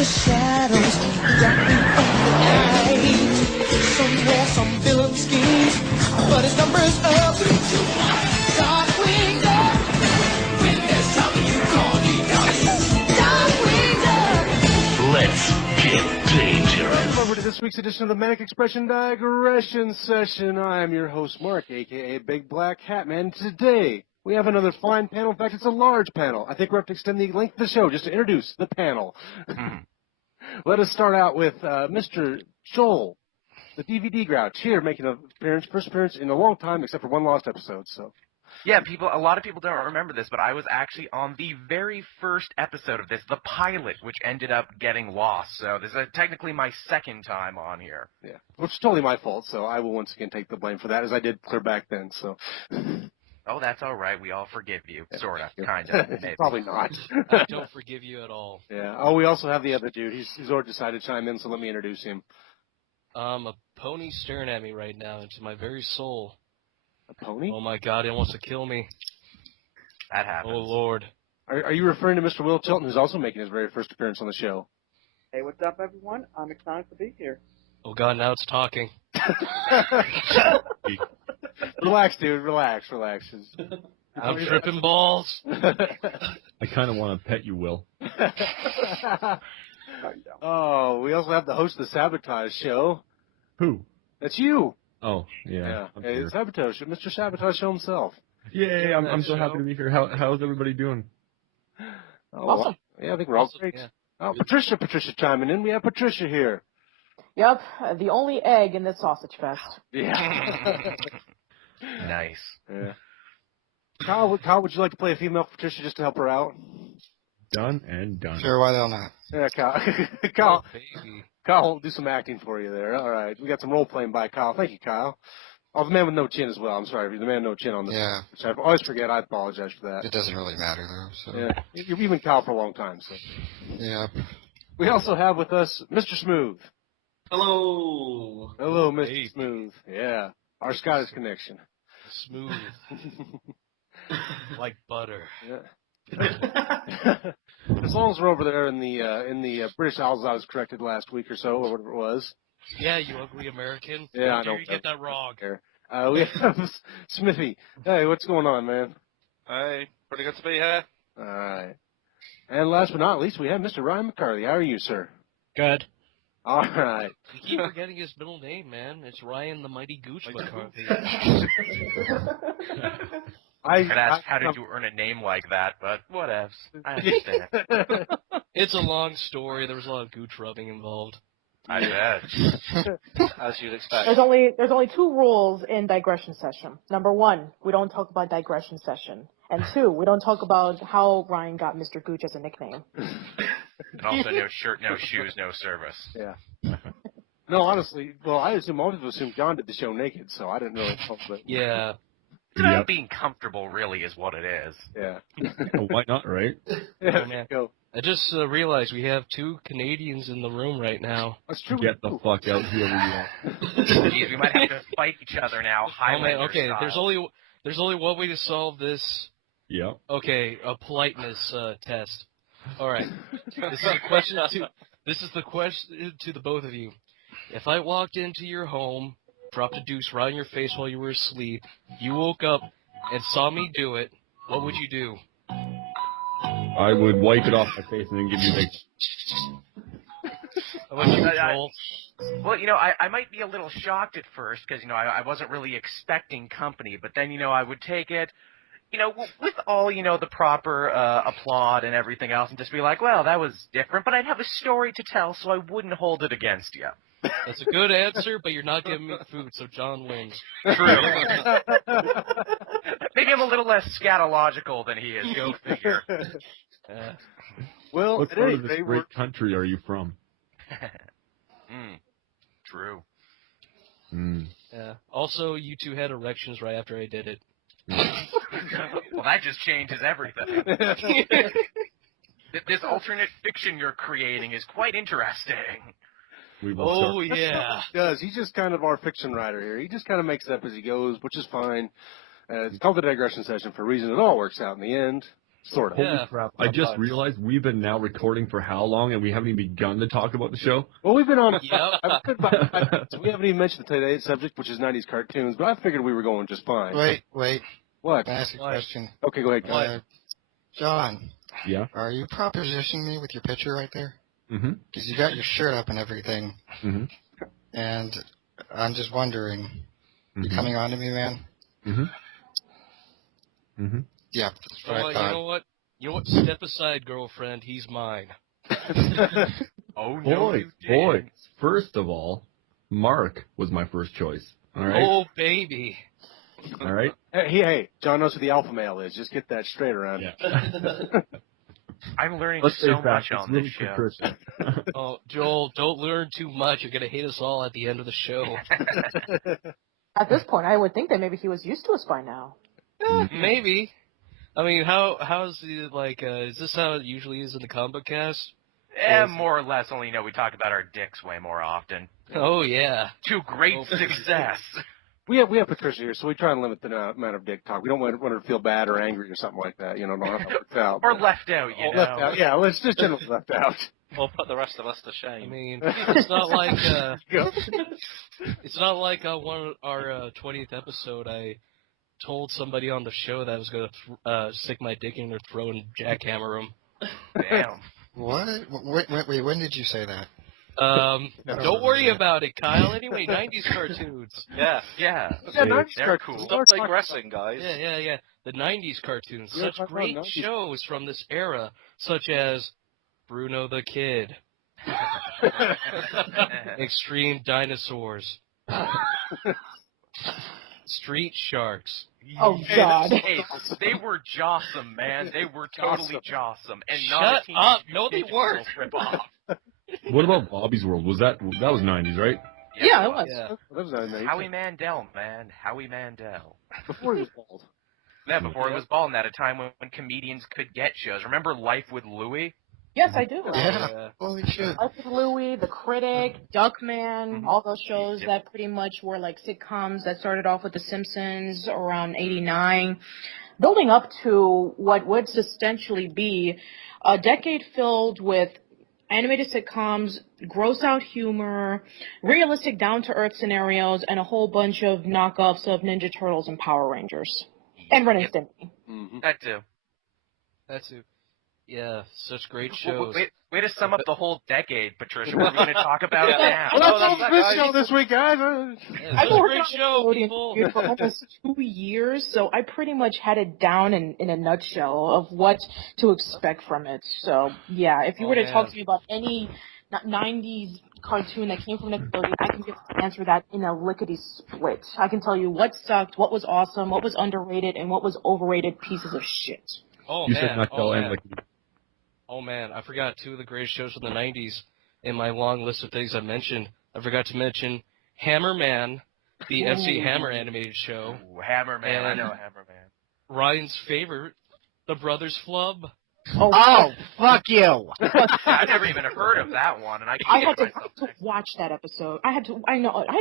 the shadows, wrapping up the night. Somewhere some villain schemes, but his number's up. 3, 2, 1. Darkwing's up. When there's trouble, you call me. Darkwing's up. Let's get dangerous. Welcome over to this week's edition of the Manic Expression Digression Session. I am your host, Mark, a.k.a. Big Black Hat Man. Today, we have another fine panel. In fact, it's a large panel. I think we're going to extend the length of the show just to introduce the panel. Let us start out with Mr. Joel, the DVD Grouch, here making an appearance, first appearance in a long time, except for one lost episode. So, yeah, a lot of people don't remember this, but I was actually on the very first episode of this, the pilot, which ended up getting lost. So this is technically my second time on here. Yeah, which is totally my fault. So I will once again take the blame for that, as I did clear back then. So. Oh, that's all right. We all forgive you, sort of, kind of. Probably not. I don't forgive you at all. Yeah. Oh, we also have the other dude. He's already decided to chime in, so let me introduce him. A pony staring at me right now into my very soul. A pony? Oh my God, it wants to kill me. That happens. Oh Lord. Are you referring to Mr. Will Tilton, who's also making his very first appearance on the show? Hey, what's up, everyone? I'm excited to be here. Oh God, now it's talking. Relax, dude. Relax. I'm tripping balls. I kind of want to pet you, Will. Oh, we also have the host of the Sabotage Show. Who? That's you. Oh, yeah. Hey, Sabotage, Mr. Sabotage Show himself. Yay, I'm so happy to be here. How's everybody doing? Oh, Awesome. Yeah, I think we're all great. Yeah. Oh, Patricia chiming in. We have Patricia here. Yep, the only egg in this sausage fest. Yeah. Nice. Yeah. Kyle, would you like to play a female Patricia just to help her out? Done and done. Sure, why the hell not? Yeah, Kyle. Oh, baby. Kyle will do some acting for you there. All right. We got some role playing by Kyle. Thank you, Kyle. Oh, the man with no chin as well. I'm sorry. The man with no chin on this. Yeah. Which I always forget. I apologize for that. It doesn't really matter, though, so... Yeah. You've been Kyle for a long time, so. Yeah. We also have with us Mr. Smooth. Hello. Hello, Mr. Hey. Smooth. Yeah. Our Scottish connection. Smooth. Like butter. Yeah. As long as we're over there in the British Isles, I was corrected last week or so, or whatever it was. Yeah, you ugly American. Yeah, How I know. dare you get that wrong. We have Smithy. Hey, what's going on, man? Hey, pretty good to be here. All right. And last but not least, we have Mr. Ryan McCarthy. How are you, sir? Good. All right. You keep forgetting his middle name, man. It's Ryan the Mighty Gooch McCarthy. I could ask, how did you earn a name like that? But whatevs. I understand. It's a long story. There was a lot of gooch rubbing involved. I bet. As you'd expect. There's only two rules in digression session. Number one, we don't talk about digression session. And two, we don't talk about how Ryan got Mr. Gooch as a nickname. And also no shirt, no shoes, no service. Yeah. No, honestly, well, I always assumed John did the show naked, so I didn't really know. But Yeah. It's about being comfortable, really, is what it is. yeah. Well, why not, right? Yeah, Oh, man. go. I just realized we have two Canadians in the room right now. That's true. Get the fuck out, whoever you are. Jeez, we might have to fight each other now, Oh, man, Highlander okay, style. there's only one way to solve this. Yep. Okay, a politeness test. All right. This is the question to the both of you. If I walked into your home, dropped a deuce right on your face while you were asleep, you woke up and saw me do it, what would you do? I would wipe it off my face and then give you a big... How about you, Joel? Well, I might be a little shocked at first because, I wasn't really expecting company. But then, I would take it, with all, the proper applaud and everything else and just be like, well, that was different. But I'd have a story to tell, so I wouldn't hold it against you. That's a good answer, but you're not giving me food, so John wins. True. Maybe I'm a little less scatological than he is. Go figure. Well, What at part any of this rate, great country are you from? True. Yeah. Also, you two had erections right after I did it. Well, that just changes everything. This alternate fiction you're creating is quite interesting. Oh, yeah. He does. He's just kind of our fiction writer here. He just kind of makes it up as he goes, which is fine. It's called the digression session for a reason. It all works out in the end. Sort of. Yeah. Holy crap. I just realized we've been now recording for how long and we haven't even begun to talk about the show? Well, we've been on. Yep. I've been about 5 minutes. We haven't even mentioned today's subject, which is 90s cartoons, but I figured we were going just fine. Wait. What? Can I ask you a question? Okay, go ahead. John, Yeah? are you propositioning me with your picture right there? Mm-hmm. Because you got your shirt up and everything, Mm-hmm. and I'm just wondering, you Mm-hmm. coming on to me, man? Mm-hmm. Mm-hmm. Yeah, that's what I You thought. know what? You know what? Step aside, girlfriend. He's mine. Oh, no, you Boy. didn't. First of all, Mark was my first choice. All right? Oh, baby. All right? Hey, John knows who the alpha male is. Just get that straight around. Yeah. I'm learning Let's so face much facts. on It's really this show. Christian. Oh, Joel, don't learn too much. You're going to hate us all at the end of the show. At this point, I would think that maybe he was used to us by now. Maybe. I mean, how's the, like, is this how it usually is in the comic cast? More or less, only, we talk about our dicks way more often. Oh, yeah. To great success. We have Patricia here, so we try and limit the amount of dick talk. We don't want her to feel bad or angry or something like that. Not have to work out. Or left out, Left out. Yeah, let's just generally left out. We'll put the rest of us to shame. I mean, it's not like, it's not like on our 20th episode I told somebody on the show that I was going to stick my dick in their throat and jackhammer them. Damn. What? Wait, when did you say that? Don't worry about it, Kyle. Anyway, 90s cartoons. Yeah. Yeah. Yeah, 90s They're cartoons. cool. Stop digressing, guys. Yeah. The 90s cartoons. Yeah, Such talk about great 90s. shows from this era, such as Bruno the Kid, Extreme Dinosaurs, Street Sharks. Oh, God. Hey, they were jawsome, man. They were totally jawsome. And not Shut a Teenage up. No, they Mutant Ninja weren't. Turtles ripoff. What about Bobby's World? That was 90s, right? Yeah, it was. Yeah. That was nice. Howie Mandel, man. Howie Mandel. Before he was bald. Yeah, before he was bald, and at a time when comedians could get shows. Remember Life with Louie? Yes, I do. Yeah. Holy shit. Life with Louie, The Critic, Duckman, all those shows that pretty much were like sitcoms that started off with The Simpsons around 89, building up to what would essentially be a decade filled with animated sitcoms, gross-out humor, realistic down-to-earth scenarios, and a whole bunch of knockoffs of Ninja Turtles and Power Rangers. And Ren and Stimpy. Mm-hmm. That too. That's it. Yeah, such great shows. Way to sum up the whole decade, Patricia. What are we going to talk about now? Well, that's this show this week, guys. Yeah, I've it's been a working great on show, Nickelodeon people. for almost 2 years, so I pretty much had it down in a nutshell of what to expect from it. So, yeah, if you were to talk to me about any 90s cartoon that came from Nickelodeon, I can answer that in a lickety-split. I can tell you what sucked, what was awesome, what was underrated, and what was overrated pieces of shit. Oh, You man. said nutshell and like Oh, man, I forgot two of the greatest shows from the 90s in my long list of things I mentioned. I forgot to mention Hammerman, the FC Hammer animated show. Ooh, Hammerman. I know Hammerman. Ryan's favorite, The Brothers Flub. Oh, fuck you! I never even heard of that one, and I I can't had to watch that episode. I had to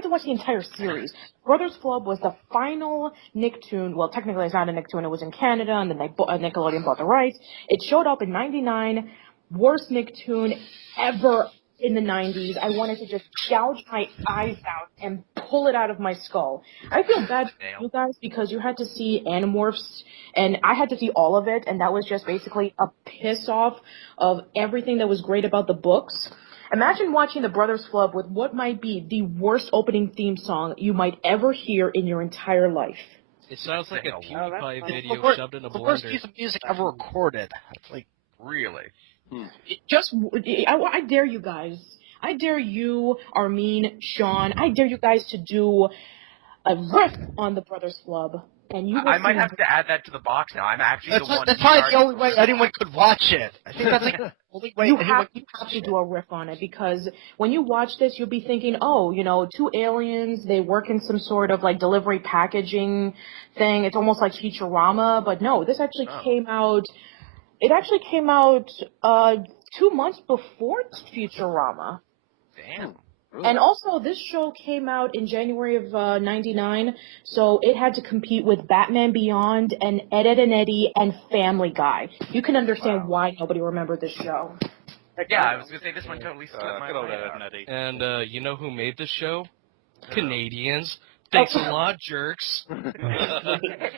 watch the entire series. Brothers Flub was the final Nicktoon. Well, technically it's not a Nicktoon. It was in Canada, and then Nickelodeon bought the rights. It showed up in '99. Worst Nicktoon ever in the 90s. I wanted to just gouge my eyes out and pull it out of my skull. I feel bad for you guys because you had to see Animorphs, and I had to see all of it, and that was just basically a piss-off of everything that was great about the books. Imagine watching The Brothers Flub with what might be the worst opening theme song you might ever hear in your entire life. It sounds like a PewDiePie video The shoved in a the worst blender. piece of music ever recorded. It's like, Really? I dare you guys. I dare you, Armin, Sean. I dare you guys to do a riff on The Brothers Flub. And you I might have to add that to the box now. I'm actually the one. that's probably the only way anyone could watch it. I think that's like the only way You anyone have could watch to it. do a riff on it because when you watch this, you'll be thinking, oh, two aliens, they work in some sort of like delivery packaging thing. It's almost like Futurama, but no, this actually came out. It actually came out 2 months before Futurama. Damn. And also, this show came out in January of '99, so it had to compete with Batman Beyond and Ed, Ed and Eddie and Family Guy. You can understand why nobody remembered this show. Yeah, I was going to say this one totally slipped my good old mind. Ed and Eddie. And you know who made this show? Canadians. Thanks a lot, jerks.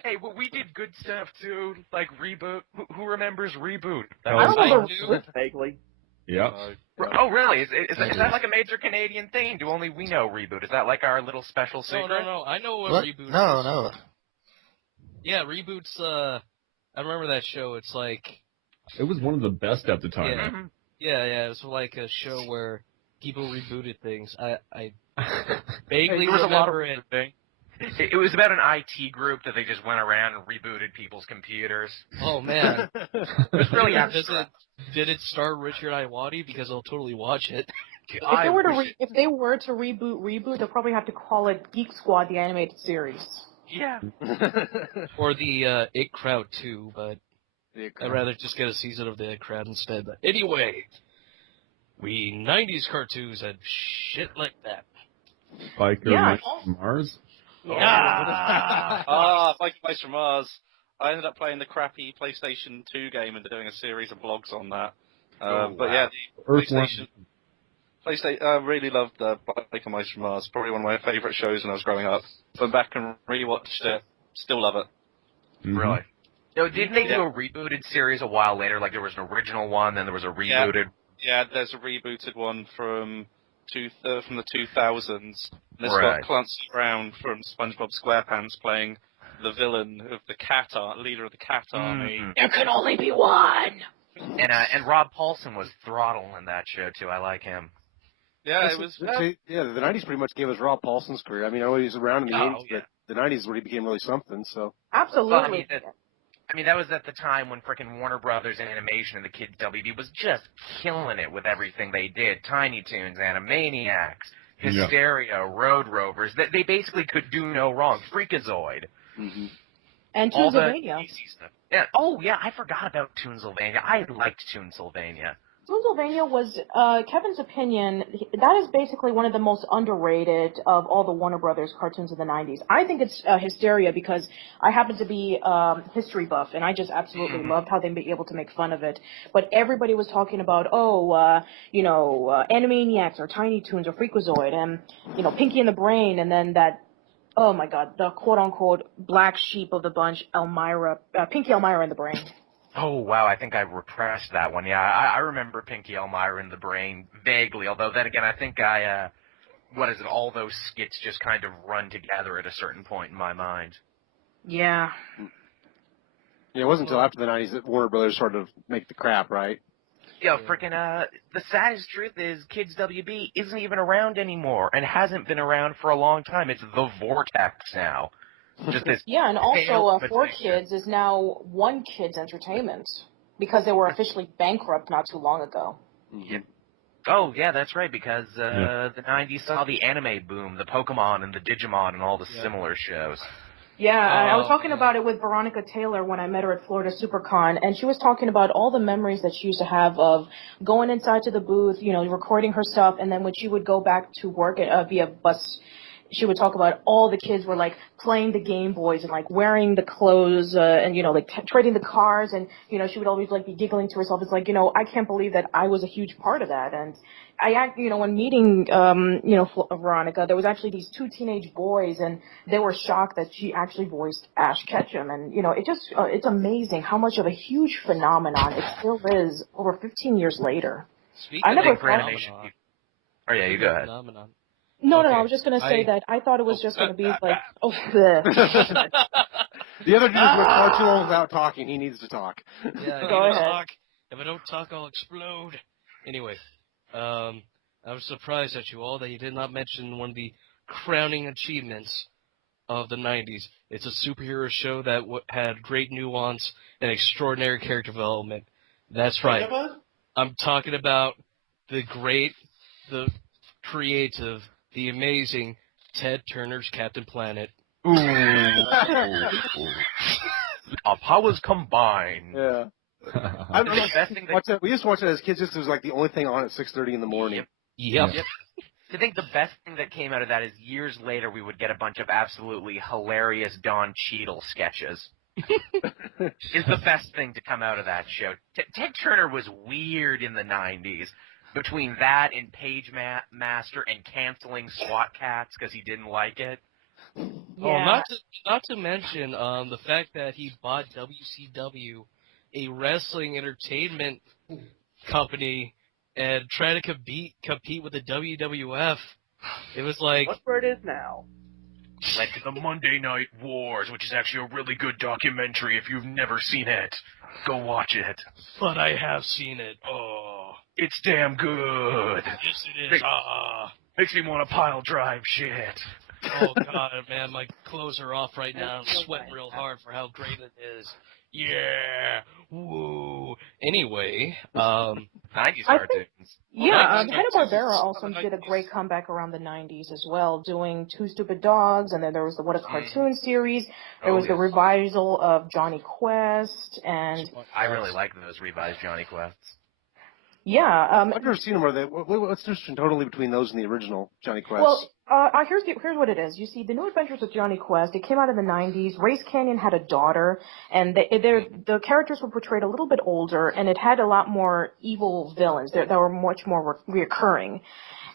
Hey, well, we did good stuff too, like Reboot. Who remembers Reboot? I remember vaguely. Yeah. Oh, really? Is that like a major Canadian thing? Do only we know Reboot? Is that like our little special secret? No. I know what Reboot is. No. Yeah, Reboot's, I remember that show. It's like... It was one of the best at the time. Yeah, it was like a show where people rebooted things. I vaguely there was a lot of remember it. It was about an IT group that they just went around and rebooted people's computers. Oh, man. It was really Did it star Richard Iwadi? Because I'll totally watch it. If they were to reboot, they'll probably have to call it Geek Squad, the animated series. Yeah. Or the It Crowd, too, but I'd rather just get a season of the It Crowd instead. But anyway, we 90s cartoons and shit like that. Biker from Mars? Biker Mice from Mars. I ended up playing the crappy PlayStation 2 game and doing a series of blogs on that. But yeah, the PlayStation. I really loved Biker Mice from Mars. Probably one of my favourite shows when I was growing up. Went back and rewatched it. Still love it. Mm-hmm. Really? No, didn't they do a rebooted series a while later? Like there was an original one, then there was a rebooted. Yeah, there's a rebooted one from the 2000s. And it's got Clancy Brown from SpongeBob SquarePants playing the villain of the leader of the cat army. There can only be one. And Rob Paulson was Throttle in that show too. I like him. Yeah, it was. The '90s pretty much gave us Rob Paulson's career. I mean, I know he was around in the '80s, but the '90s is where he became really something. So absolutely. Well, I mean, that was at the time when frickin' Warner Brothers Animation and the Kids WB was just killing it with everything they did. Tiny Toons, Animaniacs, Hysteria, Road Rovers. They basically could do no wrong. Freakazoid. Mm-hmm. And Toonsylvania. Yeah. Oh, yeah, I forgot about Toonsylvania. I liked Toonsylvania. Toonsylvania was, Kevin's opinion, that is basically one of the most underrated of all the Warner Brothers cartoons of the 90s. I think it's Hysteria because I happen to be history buff, and I just absolutely loved how they were able to make fun of it. But everybody was talking about, Animaniacs or Tiny Toons or Freakazoid and, Pinky and the Brain, and then that, oh my god, the quote-unquote black sheep of the bunch, Pinky Elmira and the Brain. Oh, wow, I think I repressed that one. Yeah, I remember Pinky Elmira in the Brain vaguely, although then again, I think all those skits just kind of run together at a certain point in my mind. Yeah. Yeah, it wasn't until after the 90s that Warner Brothers sort of make the crap, right? Yeah, the saddest truth is Kids WB isn't even around anymore and hasn't been around for a long time. It's the Vortex now. Just this and also 4Kids is now One Kids Entertainment because they were officially bankrupt not too long ago. Yeah. Oh, yeah, that's right, because the 90s saw the anime boom, the Pokemon and the Digimon and all the similar shows. Yeah, I was talking about it with Veronica Taylor when I met her at Florida SuperCon, and she was talking about all the memories that she used to have of going inside to the booth, recording her stuff, and then when she would go back to work via bus, she would talk about all the kids were like playing the Game Boys and like wearing the clothes and trading the cars, and she would always like be giggling to herself. It's like I can't believe that I was a huge part of that. And when meeting Veronica, there was actually these two teenage boys, and they were shocked that she actually voiced Ash Ketchum. And it's amazing how much of a huge phenomenon it still is over 15 years later. I never thought. Oh yeah, you go ahead. No, I was just going to say that I thought it was just going to be like, The other dude went far too long without talking. He needs to talk. Yeah, go ahead. Talk. If I don't talk, I'll explode. Anyway, I was surprised at you all that you did not mention one of the crowning achievements of the 90s. It's a superhero show that had great nuance and extraordinary character development. That's right. I'm talking about the creative, the amazing Ted Turner's Captain Planet. Ooh. Our powers combined. Yeah. We used to watch it as kids. This was like the only thing on at 6:30 in the morning. Yep. I think the best thing that came out of that is years later we would get a bunch of absolutely hilarious Don Cheadle sketches. Is the best thing to come out of that show. Ted Turner was weird in the 90s. Between that and Page Master and canceling SWAT Cats because he didn't like it. Yeah. Oh, not to mention the fact that he bought WCW, a wrestling entertainment company, and tried to compete with the WWF. It was like... Look where it is now. Led to the Monday Night Wars, which is actually a really good documentary. If you've never seen it, go watch it. But I have seen it. Oh. It's damn good. Yes, it is. Makes me want to pile drive shit. Oh, God, man, my clothes are off right now. I'm sweating real hard for how great it is. Yeah. Woo. Anyway, 90s cartoons. Yeah, Hanna-Barbera also did a great comeback around the 90s as well, doing Two Stupid Dogs, and then there was the What a Cartoon series. There was the revisal of Johnny Quest, and... I really like those revised Johnny Quests. Yeah. I've never seen them. What's the difference totally between those and the original Johnny Quest? Well, here's what it is. You see, The New Adventures of Johnny Quest, it came out in the 90s. Race Canyon had a daughter, and the characters were portrayed a little bit older, and it had a lot more evil villains that were much more reoccurring.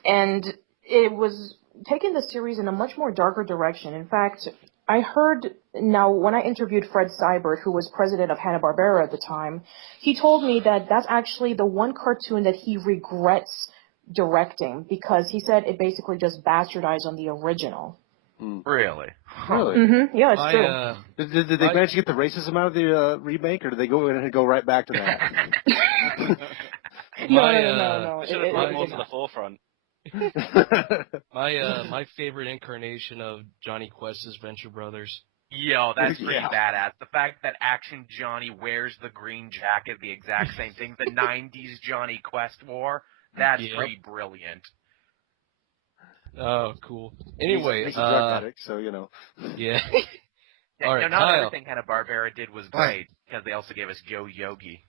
And it was taking the series in a much more darker direction. In fact, I heard now when I interviewed Fred Seibert, who was president of Hanna-Barbera at the time, he told me that that's actually the one cartoon that he regrets directing because he said it basically just bastardized on the original. Really? Really? Mm-hmm. Yeah, it's true. Did they manage to get the racism out of the remake, or did they go right back to that? No. It should have brought more to the forefront. My favorite incarnation of Johnny Quest is Venture Brothers. Yo, that's pretty badass. The fact that Action Johnny wears the green jacket, the exact same thing the 90s Johnny Quest wore, that's pretty brilliant. Oh, cool. Anyway, he's a drug addict, so you know. Yeah. All right, not Kyle. everything Hanna-Barbera did was great, because they also gave us Yo Yogi.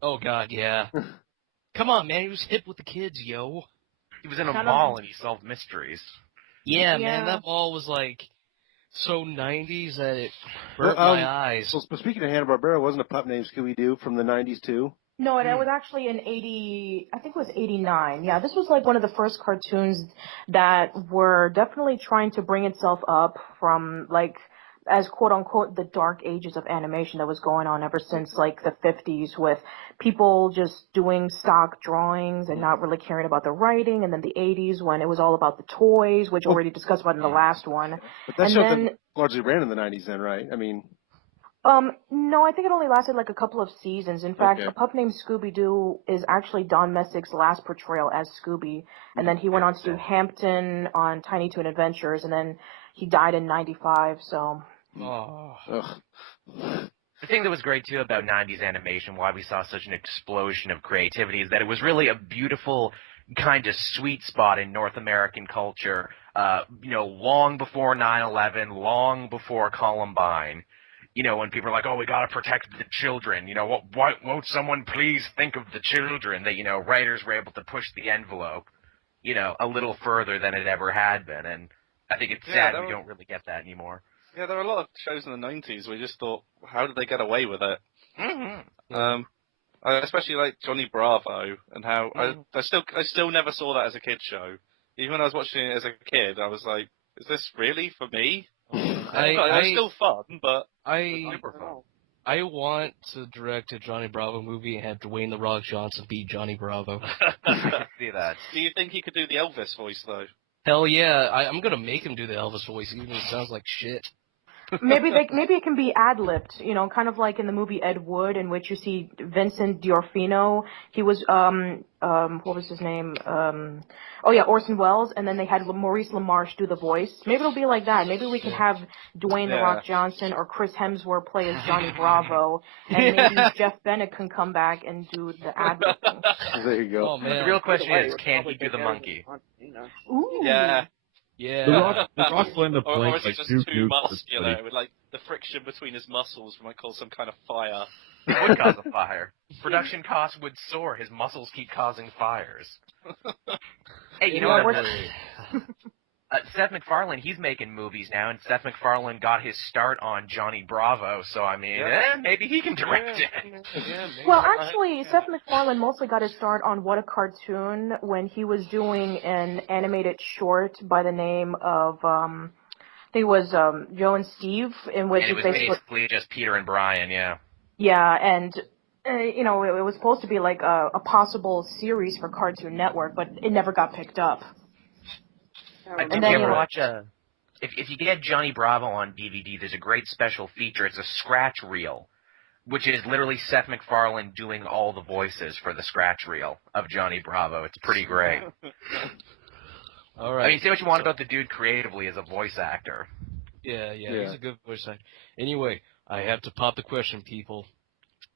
Oh, God, yeah. Come on, man, he was hip with the kids, yo. He was in a mall and he solved mysteries. Yeah, man, that mall was like so 90s that it burnt my eyes. Well, speaking of Hanna-Barbera, wasn't a pup named Scooby-Doo from the 90s too? No, it was actually in 80, I think it was 89. Yeah, this was like one of the first cartoons that were definitely trying to bring itself up from like, as quote-unquote, the dark ages of animation that was going on ever since like the 50s with people just doing stock drawings and not really caring about the writing, and then the 80s when it was all about the toys, which we already discussed about in the last one. But that show largely ran in the 90s then, right? I mean... no, I think it only lasted like a couple of seasons. In fact, A Pup Named Scooby-Doo is actually Don Messick's last portrayal as Scooby, and then he went on to do Hampton on Tiny Toon Adventures, and then he died in 95, so... The thing that was great, too, about 90s animation, why we saw such an explosion of creativity, is that it was really a beautiful kind of sweet spot in North American culture, long before 9/11, long before Columbine. You know, when people are like, oh, we got to protect the children, why won't someone please think of the children? That, writers were able to push the envelope, a little further than it ever had been, and I think it's sad we don't really get that anymore. Yeah, there were a lot of shows in the 90s where you just thought, how did they get away with it? Mm-hmm. I especially like Johnny Bravo, and how I still never saw that as a kid's show. Even when I was watching it as a kid, I was like, is this really for me? It's still fun, but super fun. I want to direct a Johnny Bravo movie and have Dwayne The Rock Johnson be Johnny Bravo. See that. Do you think he could do the Elvis voice, though? Hell yeah, I'm gonna make him do the Elvis voice, even if it sounds like shit. Maybe it can be ad-libbed, kind of like in the movie Ed Wood, in which you see Vincent D'Orfino. He was, what was his name? Orson Welles, and then they had Maurice LaMarche do the voice. Maybe it'll be like that. Maybe we can have Dwayne The Rock Johnson or Chris Hemsworth play as Johnny Bravo, and maybe Jeff Bennett can come back and do the ad-libbing. There you go. Oh, man. The real question is, can he do the monkey? Ooh. Yeah. The Rock will end up Or playing is he like just Duke too Nukem. muscular, with like the friction between his muscles might cause some kind of fire. It would cause a fire. Production costs would soar. His muscles keep causing fires. Hey, you know what? Seth MacFarlane, he's making movies now, and Seth MacFarlane got his start on Johnny Bravo, so I mean, maybe he can direct it. Yeah, Well, actually, Seth MacFarlane mostly got his start on What a Cartoon when he was doing an animated short by the name of, I think it was Joe and Steve, in which And it was basically just Peter and Brian, yeah. Yeah, and you know, it was supposed to be like a possible series for Cartoon Network, but it never got picked up. Did you ever watch if you get Johnny Bravo on DVD, there's a great special feature. It's a scratch reel, which is literally Seth MacFarlane doing all the voices for the scratch reel of Johnny Bravo. It's pretty great. All right. I mean, say what you want about the dude creatively as a voice actor. Yeah, he's a good voice actor. Anyway, I have to pop the question, people.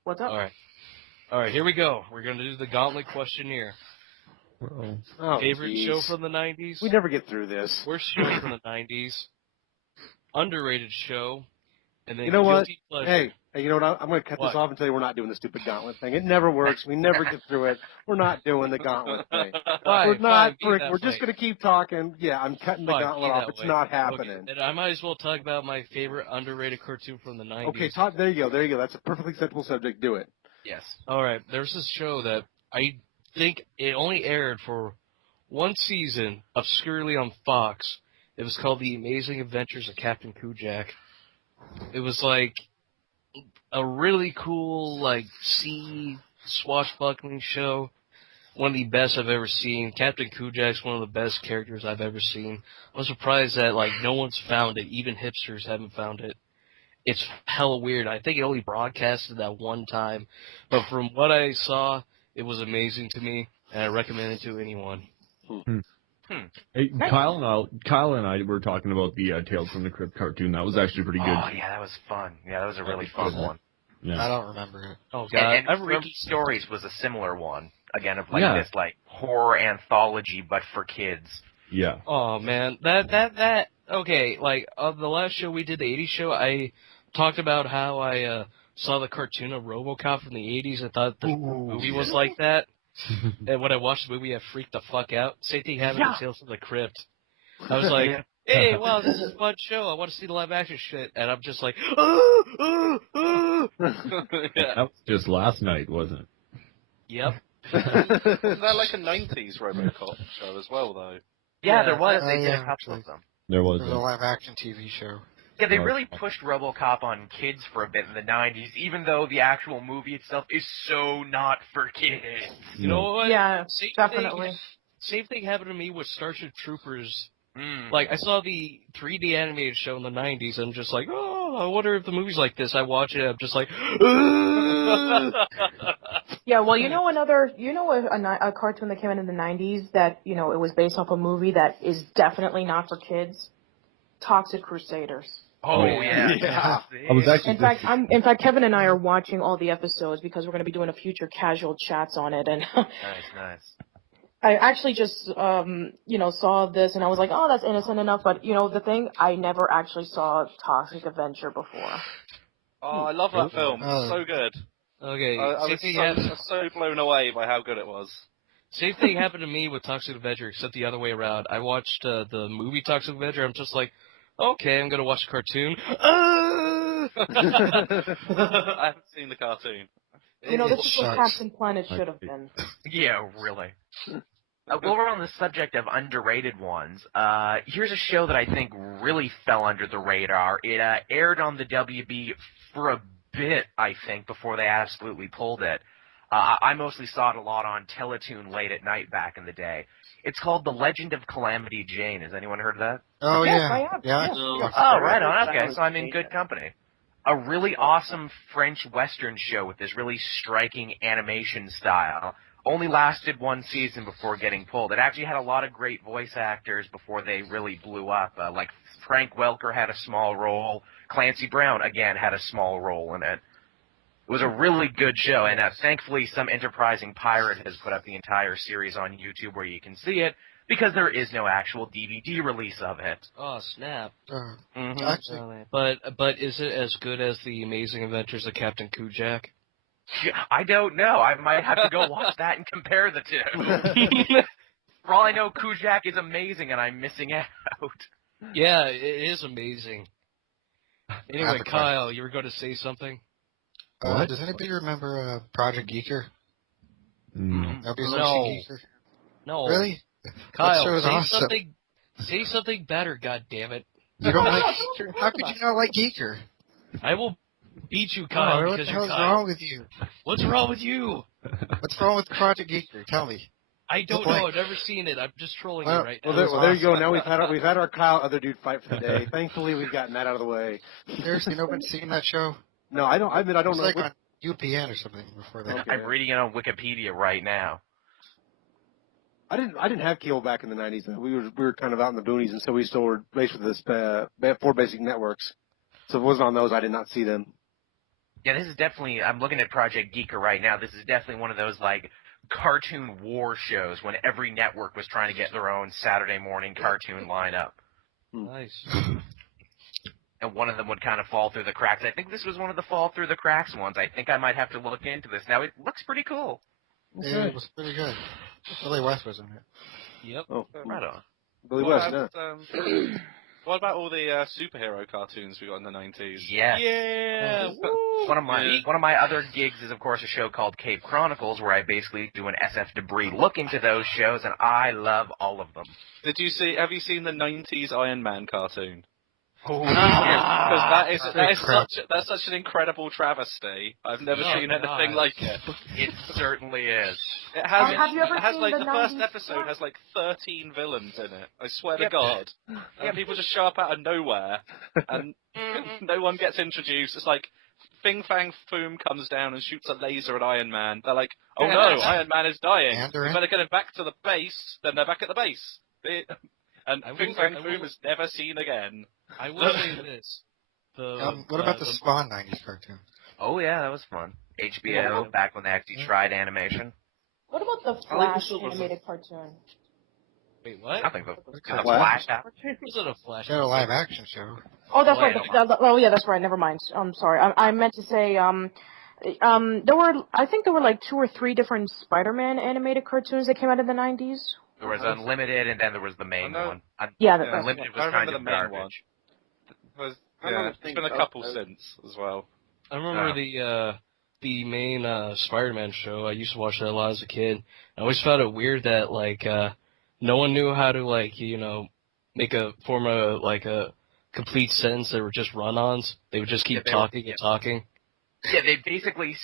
What's up? All right, here we go. We're going to do the gauntlet questionnaire. Favorite show from the 90s? We never get through this. Worst show from the 90s. Underrated show. And then you know what? guilty pleasure. Hey, you know what? I'm going to cut this off and tell you we're not doing the stupid gauntlet thing. It never works. We never get through it. We're not doing the gauntlet thing. We're not. We're just going to keep talking. Yeah, I'm cutting the gauntlet off. It's not happening. Okay. And I might as well talk about my favorite underrated cartoon from the 90s. Okay, there you go. That's a perfectly acceptable subject. Do it. Yes. All right. There's this show that I think it only aired for one season obscurely on Fox. It was called The Amazing Adventures of Captain Kujak. It was like a really cool, like, sea swashbuckling show. One of the best I've ever seen. Captain Kujak's one of the best characters I've ever seen. I'm surprised that, like, no one's found it. Even hipsters haven't found it. It's hella weird. I think it only broadcasted that one time. But from what I saw, it was amazing to me, and I recommend it to anyone. Hey, Kyle and I were talking about the Tales from the Crypt cartoon. That was actually pretty good. Oh, yeah, that was fun. Yeah, that was a really fun one. Yeah. I don't remember it. Oh, God. And Freaky Stories was a similar one. Again, of like this, like, horror anthology, but for kids. Yeah. Oh, man. Okay, like, on the last show we did, the 80s show, I talked about how I saw the cartoon of RoboCop from the 80s. I thought the movie was like that. And when I watched the movie, I freaked the fuck out. Same thing happened to Tales from the Crypt. I was like, hey, wow, this is a fun show. I want to see the live action shit. And I'm just like, That was just last night, wasn't it? Yep. Wasn't that like a 90s RoboCop show as well, though? Yeah, there was. They did a couple of them. There was a live action TV show. Yeah, they really pushed RoboCop on kids for a bit in the 90s, even though the actual movie itself is so not for kids. You know what? Yeah, definitely. Same thing happened to me with Starship Troopers. Like, I saw the 3D animated show in the 90s, and I'm just like, oh, I wonder if the movie's like this. I watch it, I'm just like, Yeah, well, a cartoon that came out in the 90s that, you know, it was based off a movie that is definitely not for kids? Toxic Crusaders. Oh, yeah. I was actually in fact, Kevin and I are watching all the episodes because we're going to be doing a future casual chats on it, and Nice. I actually just, saw this, and I was like, oh, that's innocent enough, but, you know, the thing, I never actually saw Toxic Avenger before. Oh, I love that film. It's so good. Okay. I was so blown away by how good it was. Same thing happened to me with Toxic Avenger, except the other way around. I watched the movie Toxic Avenger. I'm just like, okay, I'm going to watch the cartoon. I haven't seen the cartoon. You know, this is what Captain Planet should have been. Yeah, really. While we're on the subject of underrated ones, here's a show that I think really fell under the radar. It aired on the WB for a bit, I think, before they absolutely pulled it. I mostly saw it a lot on Teletoon late at night back in the day. It's called The Legend of Calamity Jane. Has anyone heard of that? Oh, yes, yeah. I have. Yeah. Oh, right on. Okay, so I'm in good company. A really awesome French Western show with this really striking animation style. Only lasted one season before getting pulled. It actually had a lot of great voice actors before they really blew up. Like Frank Welker had a small role. Clancy Brown, again, had a small role in it. It was a really good show, and thankfully some enterprising pirate has put up the entire series on YouTube where you can see it, because there is no actual DVD release of it. Oh, snap. Actually, But is it as good as The Amazing Adventures of Captain Kujak? I don't know. I might have to go watch that and compare the two. For all I know, Kujak is amazing, and I'm missing out. Yeah, it is amazing. Anyway, have a Kyle, you were going to say something? Does anybody remember Project Geeker? No. WMC Geeker? No. Really? Kyle, That show is say awesome. something. Say something better. God damn it! You don't like Geeker? How could you not like Geeker? I will beat you, Kyle, what because the you're hell's Kyle. wrong with you? What's wrong with you? What's wrong with Project Geeker? Tell me. I don't Look like- know. I've never seen it. I'm just trolling Well, you right Well, now. there you go. Now we've had our Kyle other dude fight for the day. Thankfully, we've gotten that out of the way. Seriously, nobody's seen that show? No, I don't. I admit I don't It's know. like on UPN or something before that. Okay. I'm reading it on Wikipedia right now. I didn't have cable back in the '90s. We were kind of out in the boonies, and so we still were based with this 4 basic networks. So if it wasn't on those, I did not see them. Yeah, this is definitely, I'm looking at Project Geeker right now. This is definitely one of those, like, cartoon war shows when every network was trying to get their own Saturday morning cartoon lineup. Nice. And one of them would kind of fall through the cracks. I think this was one of the fall through the cracks ones. I think I might have to look into this. Now, it looks pretty cool. Yeah, it was pretty good. Billy West was in it. Yep. Oh, Right on. Billy West, yeah. What about all the superhero cartoons we got in the 90s? Yeah. Yeah. Woo. One of my other gigs is, of course, a show called Cape Chronicles, where I basically do an SF Debris look into those shows, and I love all of them. Have you seen the 90s Iron Man cartoon? Oh, Because that's such an incredible travesty. I've never seen anything like it. It certainly is. It has, Have you ever seen like the the first 90s episode has like 13 villains in it. I swear to Yep. God. And people just show up out of nowhere, and no one gets introduced. It's like Fing Fang Foom comes down and shoots a laser at Iron Man. They're like, "Oh no, Iron Man is dying. We better get him back to the base." Then they're back at the base. And Fing Fang Foom is never seen again. I will say this. What about the Spawn 90s cartoon? Oh yeah, that was fun. HBO, back when they actually tried animation. What about the Flash animated cartoon? Wait, what? I think the Flash? Flash. Was it a Flash? They had a live action show. Oh, that's right. Oh, yeah, that's right. Never mind. I'm sorry. I meant to say, I think there were like 2 or 3 different Spider-Man animated cartoons that came out in the 90s. There was Unlimited, and then there was the main one. Yeah, Unlimited was kind of garbage. It's been a couple since as well. I remember the main Spider-Man show. I used to watch that a lot as a kid. I always found it weird that no one knew how to form a complete sentence. They were just run-ons. They would just keep talking and talking. Yeah, they basically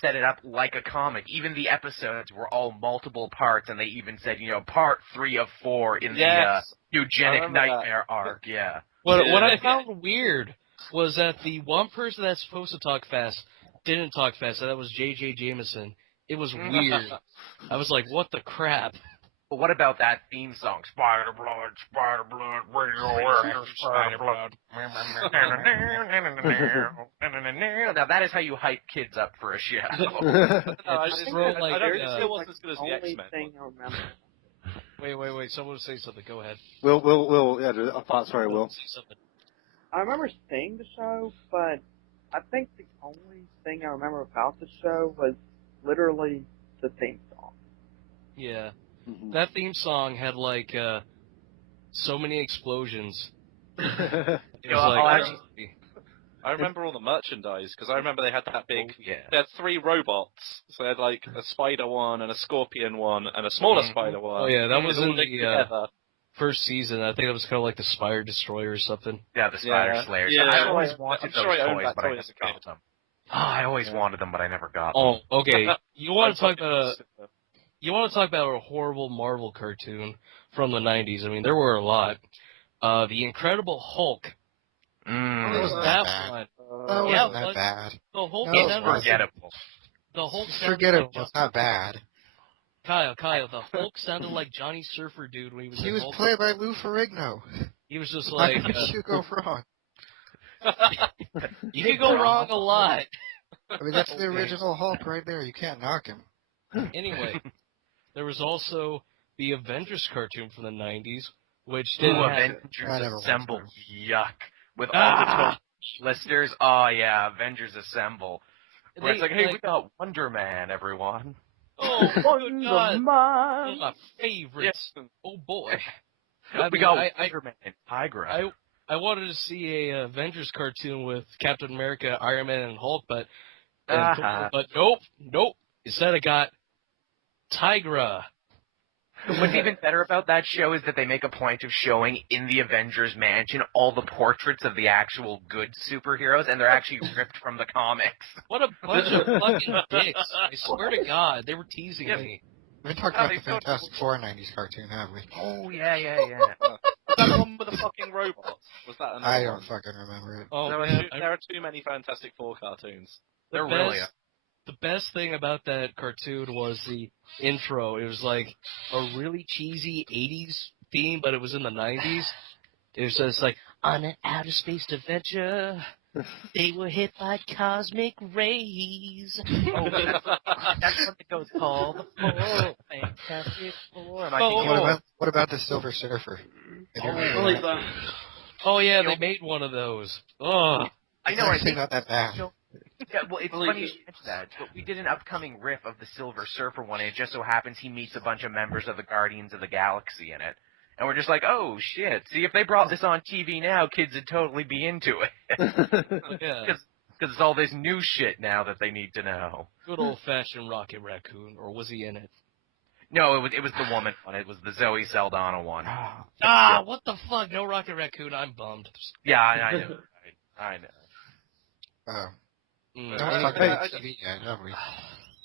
set it up like a comic. Even the episodes were all multiple parts, and they even said, part 3 of 4 in the Eugenic Nightmare arc. Yeah. What I found weird was that the one person that's supposed to talk fast didn't talk fast, and that was J.J. Jameson. It was weird. I was like, what the crap? But what about that theme song? Spider blood, radioactive spider blood. Now that is how you hype kids up for a show. I don't think it still wasn't as good as the X-Men. Thing I remember. Wait. Someone was saying something. Go ahead. Will, sorry, Will. Say something. I remember seeing the show, but I think the only thing I remember about the show was literally the theme song. Yeah. That theme song had so many explosions. It was I remember all the merchandise because I remember they had that big. They had 3 robots, so they had like a spider one and a scorpion one and a smaller spider one. Oh yeah, that was in the together. first season. I think it was kind of like the Spire Destroyer or something. Yeah, the Spider Slayers. Yeah, I always wanted those I owned toys, that but I toy never as a got kid. them. I always wanted them, but I never got them. Oh, okay. You want to talk about a horrible Marvel cartoon from the 90s? I mean, there were a lot. The Incredible Hulk. It wasn't that that one. That wasn't that bad. The Hulk No, sounded it's forgettable. The Hulk Forgettable. sounded It's not bad. Kyle, the Hulk sounded like Johnny Surfer dude when he was He in was Hulk. played by Lou Ferrigno. He was just How like... could you go wrong? You could go wrong a lot. I mean, that's the original Hulk right there. You can't knock him. Anyway, there was also the Avengers cartoon from the 90s, which did Avengers Assemble. Yuck. With all the listers. Oh, yeah, Avengers Assemble. Where it's like, hey, we got Wonder Man, everyone. Oh, good God. the One of my favorites. Yeah. Oh, boy. We got Spider-Man and Tigra. I wanted to see a Avengers cartoon with Captain America, Iron Man, and Hulk, but nope. Instead, I got Tigra. What's even better about that show is that they make a point of showing in the Avengers Mansion all the portraits of the actual good superheroes, and they're actually ripped from the comics. What a bunch of fucking dicks. I swear to God, they were teasing me. We talked about the Fantastic Four 90s cartoon, have we? Oh, yeah. Was that the one with the fucking robots? Was that another I don't one? fucking remember it. Oh, There are too many Fantastic Four cartoons. There really are. The best thing about that cartoon was the intro. It was like a really cheesy 80s theme, but it was in the 90s. It was just like, on an outer space adventure, they were hit by cosmic rays. Oh, that's what it goes called. The Four Fantastic Four. What about the Silver Surfer? Oh, yeah, they made one of those. Oh. I know, I think not that bad. Yeah, well, it's funny you mention that, but we did an upcoming riff of the Silver Surfer one, and it just so happens he meets a bunch of members of the Guardians of the Galaxy in it. And we're just like, oh, shit. See, if they brought this on TV now, kids would totally be into it. Yeah. Because it's all this new shit now that they need to know. Good old-fashioned Rocket Raccoon, or was he in it? No, it was the woman one. It was the Zoe Saldana one. What the fuck? No Rocket Raccoon. I'm bummed. Yeah, I know. I know.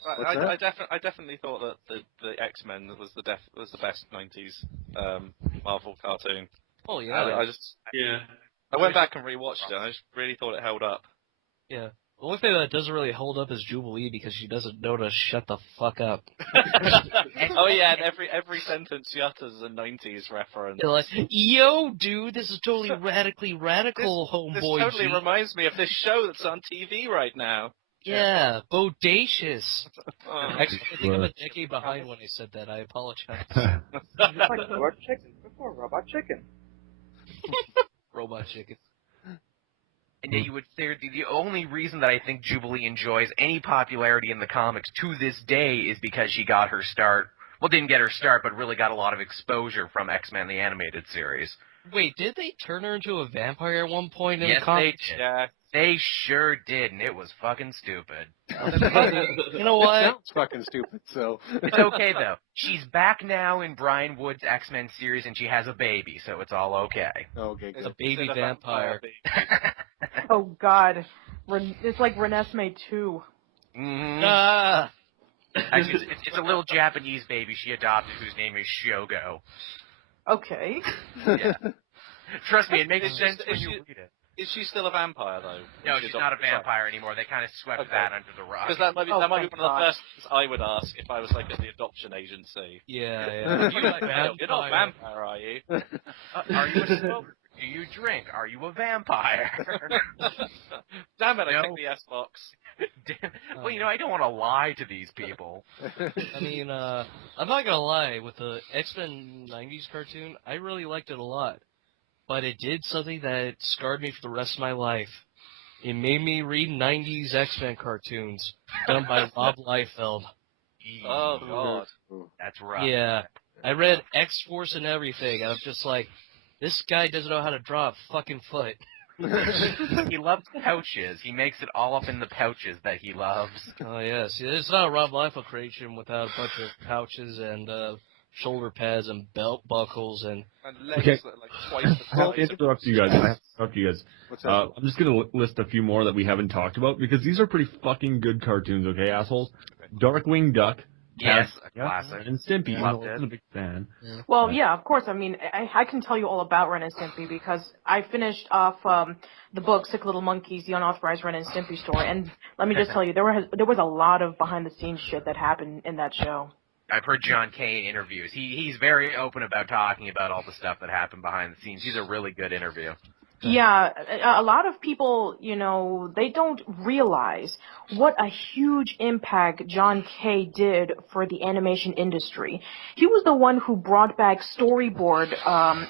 I definitely thought that the X-Men was the best 90s Marvel cartoon. Oh yeah. I went back and rewatched it. And I just really thought it held up. Yeah. The only thing that doesn't really hold up is Jubilee because she doesn't know to shut the fuck up. Oh yeah, and every sentence she utters is a 90s reference. They're like, yo, dude, this is totally radically radical, homeboy. This totally reminds me of this show that's on TV right now. Yeah, bodacious. Actually, I think I'm a decade behind when I said that. I apologize. Robot Chicken before Robot Chicken. Robot Chicken. And yet you would say the only reason that I think Jubilee enjoys any popularity in the comics to this day is because she got her start. Well, didn't get her start, but really got a lot of exposure from X-Men the Animated Series. Wait, did they turn her into a vampire at one point in the comics? Yes, they did. Yeah. They sure did, and it was fucking stupid. You know what? It sounds fucking stupid, so. It's okay, though. She's back now in Brian Wood's X-Men series, and she has a baby, so it's all okay. Okay. It's a baby vampire. Oh, God. It's like Renesmee 2. Mm-hmm. Actually, it's a little Japanese baby she adopted whose name is Shogo. Okay. Yeah. Trust me, it makes sense when you read it. Is she still a vampire, though? No, she's not a vampire anymore. They kind of swept that under the rug. Because that might be one of the first things I would ask if I was like at the adoption agency. Yeah. You're not a vampire, are you? Are you a smoker? Do you drink? Are you a vampire? Damn it, I picked the S-box. Well, I don't want to lie to these people. I mean, I'm not gonna lie, with the X-Men 90s cartoon, I really liked it a lot. But it did something that scarred me for the rest of my life. It made me read 90s X-Men cartoons done by Rob Liefeld. Oh, God. That's rough. Yeah. I read X-Force and everything, and I'm just like, this guy doesn't know how to draw a fucking foot. He loves pouches. He makes it all up in the pouches that he loves. Oh, yes. It's not a Rob Liefeld creation without a bunch of pouches and shoulder pads and belt buckles and legs that are like twice the size. I'll interrupt you guys. What's that? I'm just going to list a few more that we haven't talked about because these are pretty fucking good cartoons, okay, assholes? Darkwing Duck. Yes, a classic. And Stimpy. Loved I wasn't a big fan. Yeah. Well, yeah, of course. I mean, I can tell you all about Ren and Stimpy because I finished off the book Sick Little Monkeys, the unauthorized Ren and Stimpy story, and let me just tell you, there was a lot of behind-the-scenes shit that happened in that show. I've heard John Kay in interviews. He's very open about talking about all the stuff that happened behind the scenes. He's a really good interview. Yeah, a lot of people, they don't realize what a huge impact John Kay did for the animation industry. He was the one who brought back storyboard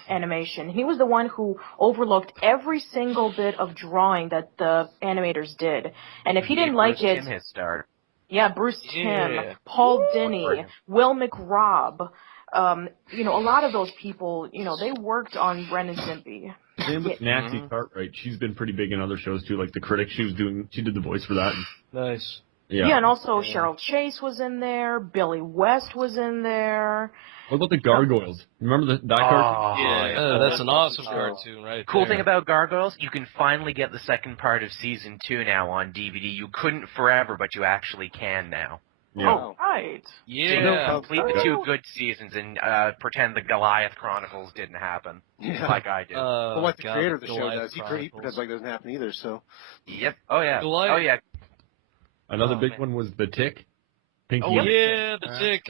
animation. He was the one who overlooked every single bit of drawing that the animators did. And if he didn't like it... His start. Yeah, Bruce Timm, Yeah. Paul Dini, Will McRobb. A lot of those people, they worked on Ren and Stimpy. Same with Nancy Cartwright. She's been pretty big in other shows too, like The Critic. She did the voice for that. Nice. Yeah, and also Cheryl Chase was in there. Billy West was in there. What about the Gargoyles? Remember that cartoon? Yeah, that's an awesome cartoon, right? Cool thing about Gargoyles, you can finally get the second part of season 2 now on DVD. You couldn't forever, but you actually can now. Yeah. Oh, right. Yeah. Complete the 2 good seasons and pretend the Goliath Chronicles didn't happen, like I did. Well, like the creator of the show Goliath does. He pretends like it doesn't happen either, so. Yep. Oh, yeah. Goliath. Oh, yeah. Another big one was The Tick. Pinky Oh, and yeah, The Tick.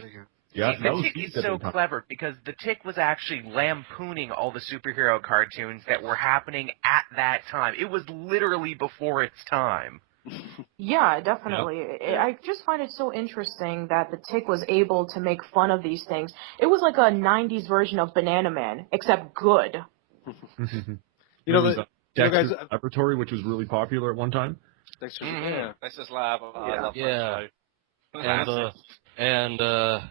Yeah, The Tick is so clever because The Tick was actually lampooning all the superhero cartoons that were happening at that time. It was literally before its time. Yeah, definitely. I just find it so interesting that the Tick was able to make fun of these things. It was like a 90s version of Banana Man, except good. Dexter's Laboratory, which was really popular at one time. Dexter's Lab. I love that show. And the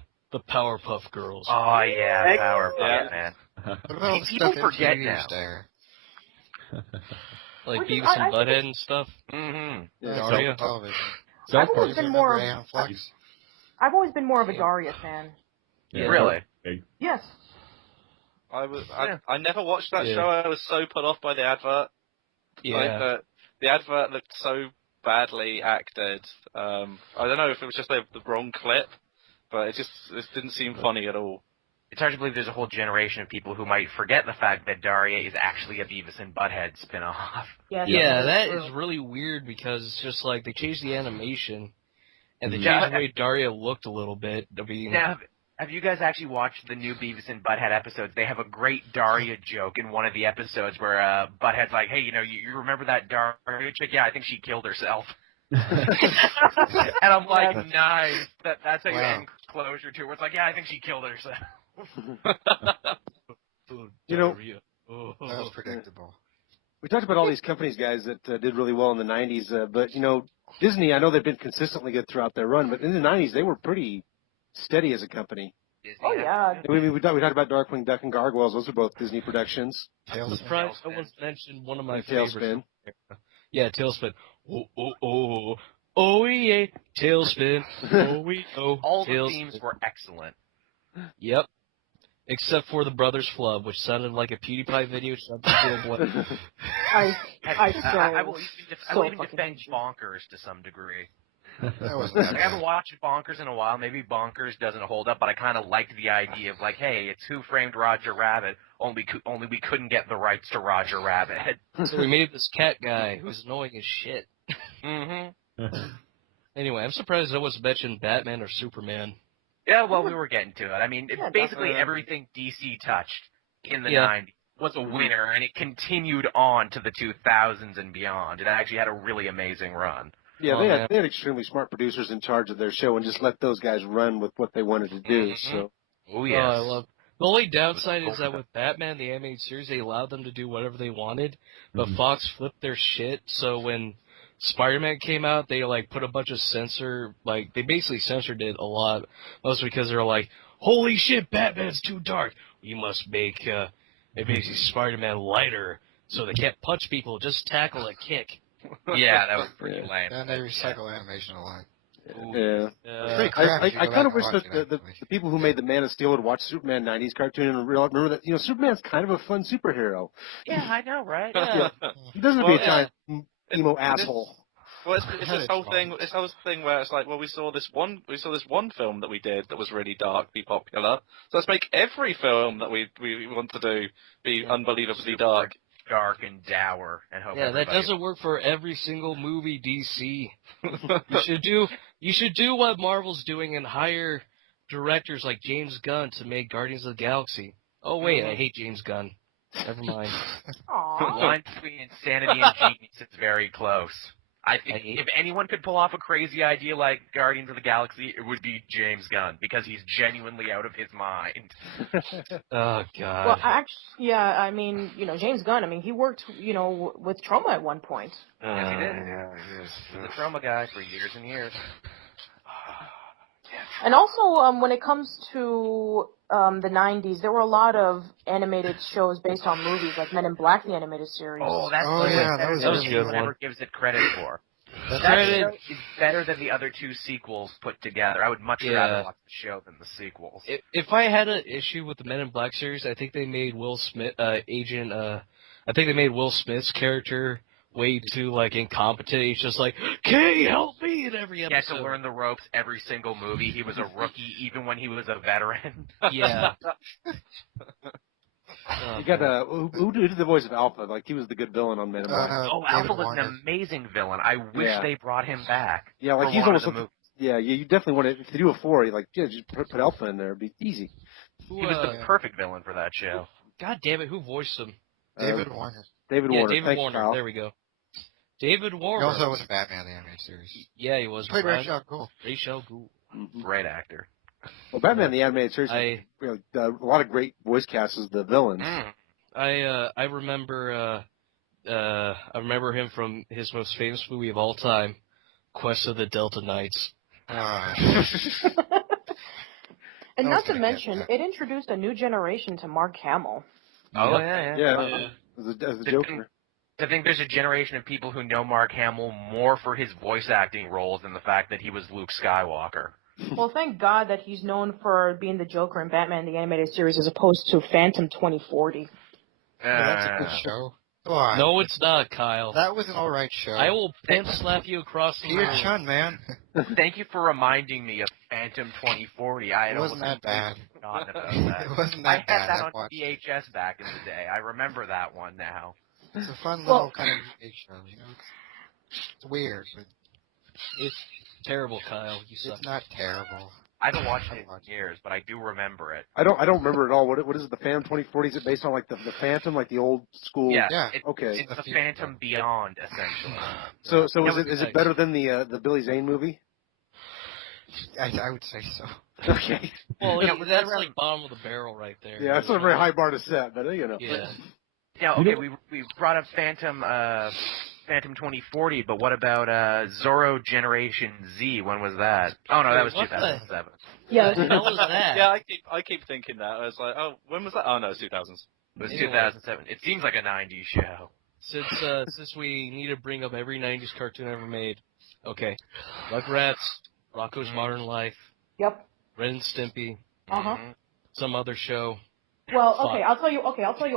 Powerpuff Girls. Oh, yeah, Powerpuff, man. People forget now. Like Beavis and Butthead and stuff. Daria. I've always been more of a Daria fan. Yeah. Really? Yes. I never watched that show. I was so put off by the advert. Yeah. The advert looked so badly acted. I don't know if it was just the wrong clip, but it didn't seem funny at all. It's hard to believe there's a whole generation of people who might forget the fact that Daria is actually a Beavis and Butthead spinoff. Yeah, that is really weird because it's just like they changed the animation and they changed the way Daria looked a little bit. Now, have you guys actually watched the new Beavis and Butthead episodes? They have a great Daria joke in one of the episodes where Butthead's like, hey, you remember that Daria chick? Yeah, I think she killed herself. And I'm like, nice. That's a good closure to it. Where it's like, yeah, I think she killed herself. That was predictable. We talked about all these companies, guys, that did really well in the 90s, but, Disney, I know they've been consistently good throughout their run, but in the 90s, they were pretty steady as a company. Oh, yeah. We talked about Darkwing Duck and Gargoyles. Those are both Disney productions. I'm surprised no one's mentioned one of my favorites. Tailspin. Yeah, Tailspin. Oh, yeah. Tailspin. All the themes were excellent. Yep. Except for the Brothers Flub, which sounded like a PewDiePie video. I will even defend Bonkers to some degree. I haven't watched Bonkers in a while. Maybe Bonkers doesn't hold up, but I kind of liked the idea of like, hey, it's Who Framed Roger Rabbit. Only we couldn't get the rights to Roger Rabbit. So we made this cat guy who's annoying as shit. Anyway, I'm surprised no one's mentioned Batman or Superman. Yeah, well, we were getting to it. I mean, basically everything DC touched in the 90s was a winner, and it continued on to the 2000s and beyond. It actually had a really amazing run. Yeah, they had extremely smart producers in charge of their show and just let those guys run with what they wanted to do. So. Oh, yes. I love. The only downside is that with Batman, the animated series, they allowed them to do whatever they wanted, but Fox flipped their shit. So when Spider-Man came out, they put a bunch of they basically censored it a lot, mostly because they were like, holy shit, Batman's too dark. You must make basically Spider-Man lighter so they can't punch people, just tackle and kick. Yeah, that was pretty lame. And they recycle animation a lot. Yeah. I kind of wish that the people who made the Man of Steel would watch Superman 90s cartoon and remember that, Superman's kind of a fun superhero. Yeah, I know, right? Yeah. He doesn't be a giant emo asshole. Well, it's this whole thing where it's like, well, we saw this one film that we did that was really dark, be popular. So let's make every film that we want to do be unbelievably dark and dour, and hope. Yeah, that doesn't work for every single movie, DC. You should do what Marvel's doing and hire directors like James Gunn to make Guardians of the Galaxy. Oh wait, I hate James Gunn. Never mind. The line between insanity and genius is very close. I think if anyone could pull off a crazy idea like Guardians of the Galaxy, it would be James Gunn, because he's genuinely out of his mind. Oh, God. Well, actually, I mean, James Gunn, he worked, with Troma at one point. Yes, he did. Yeah, he was the Troma guy for years and years. And also, when it comes to the 90s, there were a lot of animated shows based on movies, like Men in Black, the animated series. Oh, that's yeah, better that than was a good anyone one. ever gives it credit for. That Credit. show is better than the other two sequels put together. I would much rather watch the show than the sequels. If I had an issue with the Men in Black series, I think they made Will Smith, I think they made Will Smith's character way too, like, incompetent. He's just like, "Kay, help me!" in every episode. He had to learn the ropes every single movie. He was a rookie even when he was a veteran. Yeah. You got who did the voice of Alpha? Like he was the good villain on Men in Black. Alpha was an amazing villain. I wish they brought him back. Yeah, like for he's one almost of the like, you definitely want to. If you do a 4, you just put Alpha in there. It'd be easy. He was the perfect villain for that show. God damn it, who voiced him? David Warner. David Warner. David Warner. Kyle. There we go. David Warner. He also was Batman the animated series. Yeah, he was. Played Ra's al Ghul. Ra's al Ghul. Great actor. Well, Batman the animated series. A lot of great voice casts as the villains. I remember him from his most famous movie of all time, Quest of the Delta Knights. And not to mention, it introduced a new generation to Mark Hamill. Oh, yeah. As the Joker. I think there's a generation of people who know Mark Hamill more for his voice acting roles than the fact that he was Luke Skywalker. Well, thank God that he's known for being the Joker in Batman the Animated Series as opposed to Phantom 2040. That's a good show. Come on. No, it's not, Kyle. That was an alright show. I will pimp slap you across the Peter room. Chun, man. Thank you for reminding me of Phantom 2040. It wasn't that bad. Forgotten about that. It wasn't I that bad. had that on VHS back in the day. I remember that one now. It's a fun little kind of VH show, you know? It's weird, but it's terrible, Kyle. You suck. It's not terrible. I haven't watched it in years, but I do remember it. I don't remember at all. What is it? The Phantom 2040? Is it based on like the Phantom, like the old school? Yeah. Okay. It's the Phantom Beyond, essentially. So is it better than the Billy Zane movie? I would say so. Okay. Well, that's like bottom of the barrel right there. Yeah, that's not a very high bar to set, but you know. Yeah. Yeah. Okay. We brought up Phantom 2040, but what about Zorro Generation Z? When was that? Oh no, that was 2007. Yeah, what was that? Yeah, I keep thinking that. I was like, oh, when was that? Oh no, it's 2000s. It was 2007. It seems like a 90s show. Since we need to bring up every 90s cartoon ever made. Okay. Rugrats, Rocko's Modern Life. Yep. Ren and Stimpy. Uh-huh. Some other show. Well, okay, I'll tell you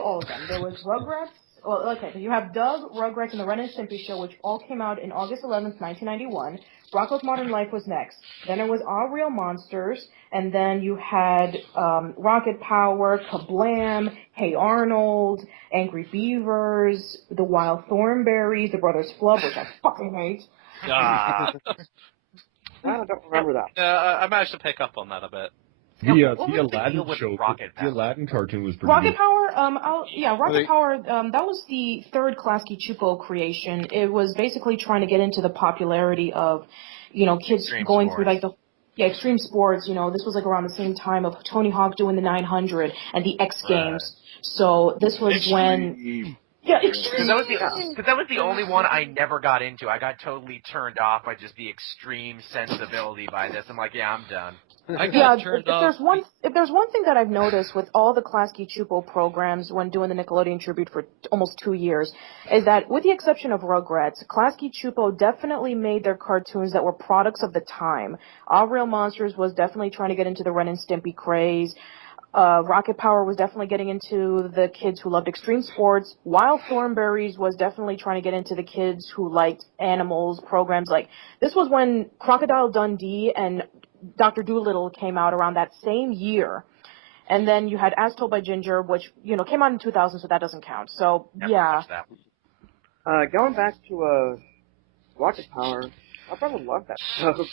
all of them. There was Rugrats. Well, okay, so you have Doug, Rugrats, and the Ren and Stimpy Show, which all came out in August 11th, 1991. Rocko's Modern Life was next. Then it was All Real Monsters, and then you had Rocket Power, Kablam, Hey Arnold, Angry Beavers, The Wild Thornberries, The Brothers Flub, which I fucking hate. I don't remember that. Yeah, I managed to pick up on that a bit. The Aladdin show, the Aladdin cartoon was pretty Rocket good. Power, Rocket Power, that was the third Klasky Csupo creation. It was basically trying to get into the popularity of, kids Extreme going sports. through like extreme sports. This was like around the same time of Tony Hawk doing the 900 and the X Games. So this was when. Yeah, extreme. Because that was the only one I never got into. I got totally turned off by just the extreme sensibility by this. I'm like, yeah, I'm done. I got turned off. If there's one thing that I've noticed with all the Klasky Csupo programs when doing the Nickelodeon tribute for almost 2 years, is that with the exception of Rugrats, Klasky Csupo definitely made their cartoons that were products of the time. All Real Monsters was definitely trying to get into the Ren and Stimpy craze. Rocket Power was definitely getting into the kids who loved extreme sports. Wild Thornberries was definitely trying to get into the kids who liked animals, programs like... This was when Crocodile Dundee and Dr. Dolittle came out around that same year. And then you had As Told by Ginger, which, came out in 2000, so that doesn't count. So, yeah. Going back to Rocket Power, my brother loved that show.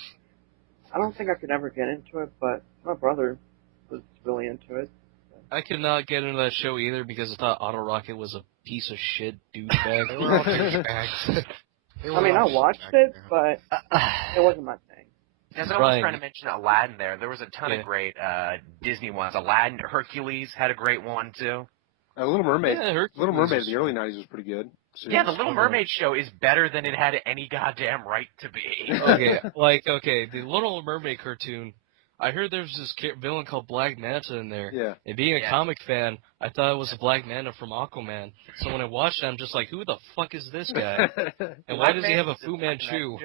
I don't think I could ever get into it, but my brother was really into it. I could not get into that show either because I thought Auto Rocket was a piece of shit douchebag. They were all douchebags. I watched it, but it wasn't my thing. As I was trying to mention Aladdin there was a ton of great Disney ones. Aladdin, Hercules had a great one too. Little Mermaid. Yeah, Little Mermaid in the early 90s was pretty good. So, yeah, the Little Mermaid show is better than it had any goddamn right to be. Okay, the Little Mermaid cartoon, I heard there was this villain called Black Manta in there. Yeah. And being a comic fan, I thought it was a Black Manta from Aquaman. So when I watched it, I'm just like, who the fuck is this guy? And why does he have a Fu Manchu?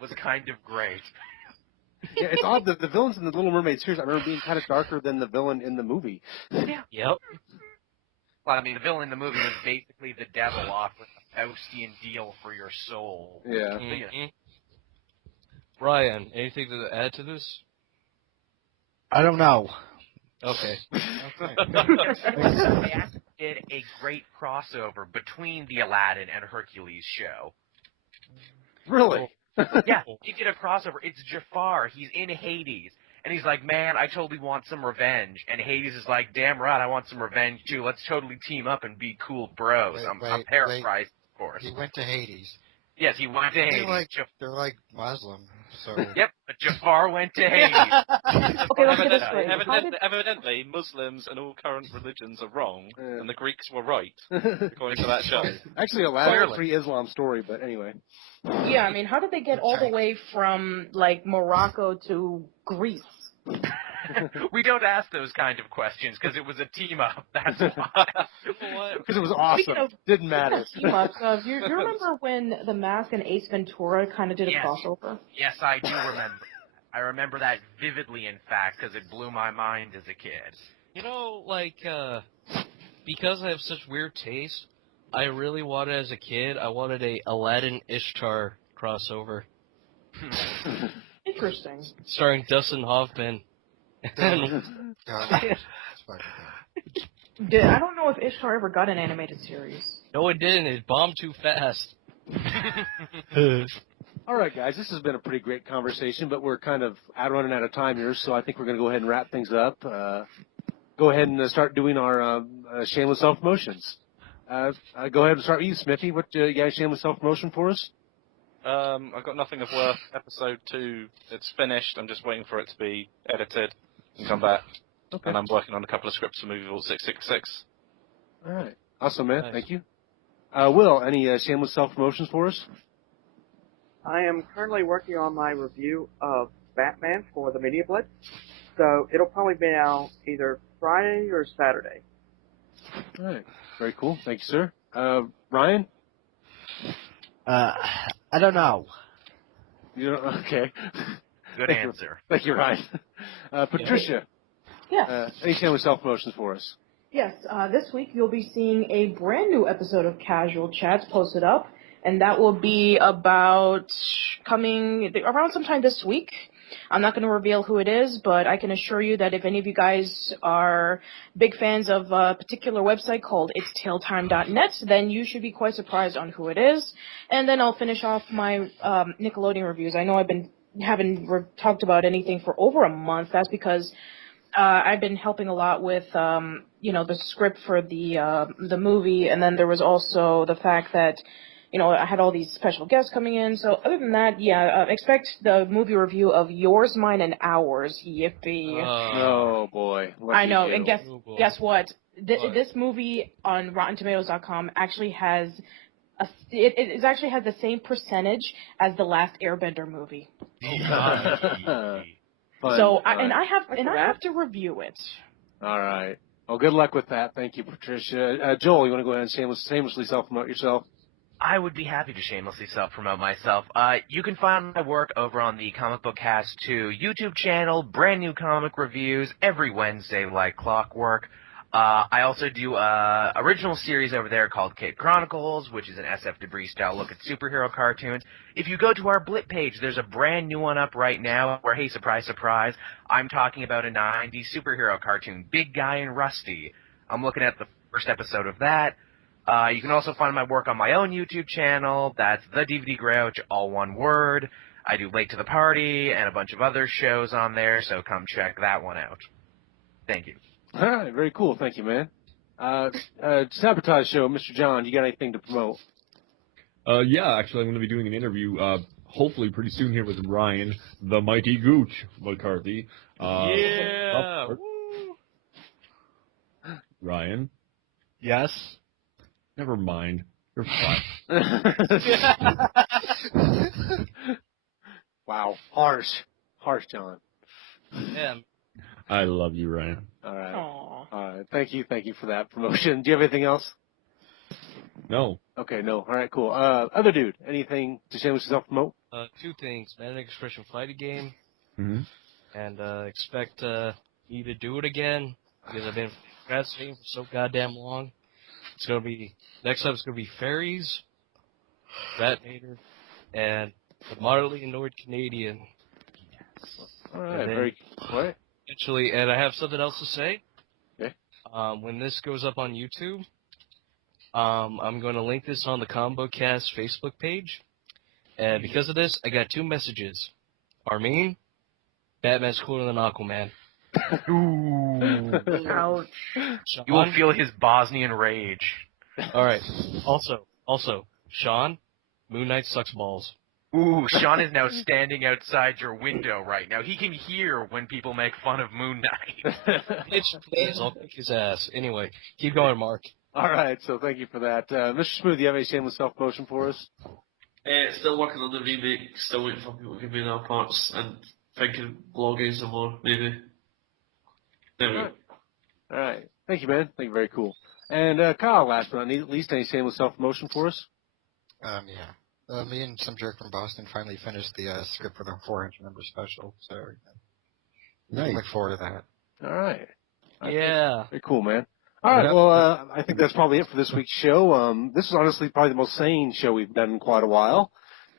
Was kind of great. Yeah, it's odd. The villains in the Little Mermaid series, I remember being kind of darker than the villain in the movie. Yeah. Yep. Well, I mean, the villain in the movie was basically the devil offering a Faustian deal for your soul. Yeah. Mm-hmm. Ryan, anything to add to this? I don't know. Okay. They actually did a great crossover between the Aladdin and Hercules show. Really? Yeah, he did a crossover. It's Jafar. He's in Hades. And he's like, man, I totally want some revenge. And Hades is like, damn right, I want some revenge too. Let's totally team up and be cool bros. I'm paraphrasing, of course. He went to Hades. Yes, he went to Hades. They're like Muslim, so... Yep, but Jafar went to Hades. Okay, let's get this straight. Evidently, Muslims and all current religions are wrong, and the Greeks were right, according to that show. Actually, Aladdin's a pre-Islam story, but anyway. Yeah, I mean, how did they get all the way from, like, Morocco to Greece? We don't ask those kind of questions because it was a team-up. That's why. Because it was awesome. Didn't matter. Team-up, do you remember when The Mask and Ace Ventura kind of did a crossover? Yes, I do remember. I remember that vividly, in fact, because it blew my mind as a kid. You know, like, because I have such weird taste, I really wanted, as a kid, I wanted a Aladdin Ishtar crossover. Interesting. Starring Dustin Hoffman. I don't know if Ishtar ever got an animated series. No, it didn't. It bombed too fast. All right, guys, this has been a pretty great conversation, but we're kind of running out of time here, so I think we're going to go ahead and wrap things up. Go ahead and start doing our shameless self-promotions. Go ahead and start with you, Smithy. What you got a shameless self-promotion for us? I've got nothing of worth. Episode 2, it's finished. I'm just waiting for it to be edited and come back. Okay. And I'm working on a couple of scripts for Movie Vault 666. All right. Awesome, man. Nice. Thank you. Will, any shameless self-promotions for us? I am currently working on my review of Batman for the Media Blitz, so it'll probably be out either Friday or Saturday. All right. Very cool. Thank you, sir. Ryan? I don't know. You don't, okay. Good answer. Thank you, Ryan. Patricia? Yes. Any shameless self-promotions for us? Yes, this week you'll be seeing a brand new episode of Casual Chats posted up, and that will be about coming around sometime this week. I'm not going to reveal who it is, but I can assure you that if any of you guys are big fans of a particular website called itstailtime.net, then you should be quite surprised on who it is. And then I'll finish off my Nickelodeon reviews. I know I've been haven't talked about anything for over a month. That's because I've been helping a lot with the script for the movie, and then there was also the fact that I had all these special guests coming in. So other than that, expect the movie review of Yours, Mine, and Ours. Yippee! Oh boy! I know, and guess what? This movie on RottenTomatoes.com actually has it actually has the same percentage as the last Airbender movie. So I have to review it. All right. Well, good luck with that. Thank you, Patricia. Joel, you want to go ahead and shamelessly self-promote yourself? I would be happy to shamelessly self-promote myself. You can find my work over on the Comic Book Cast 2 YouTube channel, brand new comic reviews every Wednesday like clockwork. I also do original series over there called Cape Chronicles, which is an SF Debris style look at superhero cartoons. If you go to our Blit page, there's a brand new one up right now where, hey, surprise, surprise, I'm talking about a 90s superhero cartoon, Big Guy and Rusty. I'm looking at the first episode of that. You can also find my work on my own YouTube channel. That's The DVD Grouch, all one word. I do Late to the Party and a bunch of other shows on there, so come check that one out. Thank you. All right, very cool. Thank you, man. Sabotage Show, Mr. John, you got anything to promote? Yeah, actually, I'm going to be doing an interview, hopefully pretty soon here with Ryan, the Mighty Gooch McCarthy. Yeah! Ryan? Yes? Never mind. You're fine. Wow. Harsh, John. Yeah. I love you, Ryan. All right. Aww. All right. Thank you for that promotion. Do you have anything else? No. Okay, no. All right, cool. Other dude, anything to shamelessly self-promote? Two things. Manic Expression fighting game. Mm-hmm. And expect me to do it again because I've been procrastinating for so goddamn long. It's gonna be next time. It's gonna be fairies, Rat Vader, and the moderately annoyed Canadian. All right, And then very what? Actually, and I have something else to say. Okay. When this goes up on YouTube, I'm going to link this on the Comicbook Cast Facebook page. And because of this, I got two messages. Armin, Batman's cooler than Aquaman. Ooh. Ouch. Sean, You will feel his Bosnian rage. all right. Also, Sean, Moon Knight sucks balls. Ooh, Sean is now standing outside your window right now. He can hear when people make fun of Moon Knight. Bitch, please, I'll kick his ass. Anyway, keep going, Mark. All right, so thank you for that. Mr. Smooth, do you have any shameless self-promotion for us? Still working on the remake, still waiting for people to give me their parts, and thinking blogging some more, maybe. There we go. All right. Thank you, man. Thank you. Very cool. And Kyle, last but not least, any shameless self-promotion for us? Yeah. Me and some jerk from Boston finally finished the script for the 400 number special, so Nice. look forward to that. All right. Yeah. Very cool, man. All right. Well, I think that's probably it for this week's show. This is honestly probably the most sane show we've done in quite a while,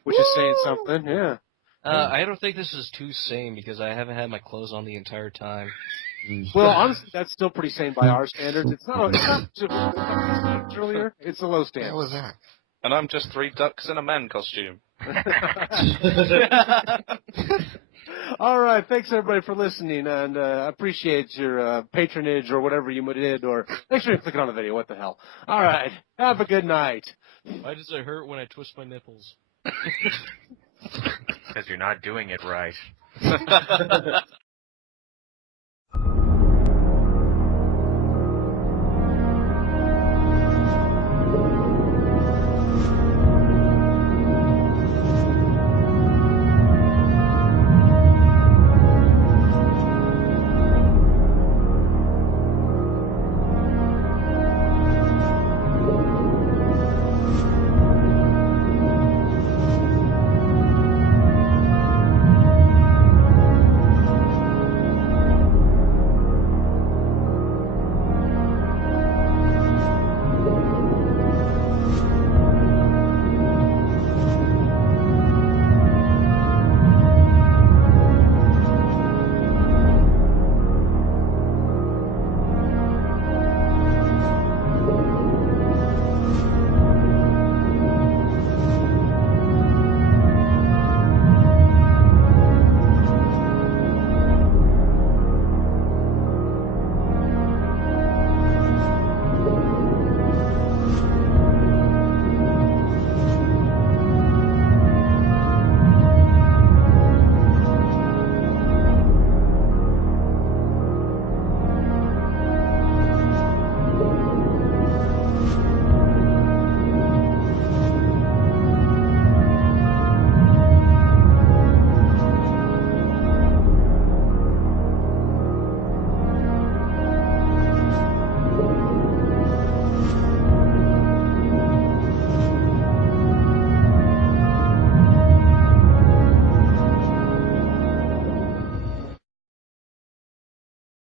which is saying something. Yeah. I don't think this is too sane because I haven't had my clothes on the entire time. Well, honestly, that's still pretty sane by our standards. It's not earlier. It's a low standard. What was that? And I'm just 3 ducks in a man costume. All right. Thanks, everybody, for listening, and I appreciate your patronage or whatever you did, or thanks for clicking on the video. What the hell? All right. Have a good night. Why does it hurt when I twist my nipples? Because you're not doing it right.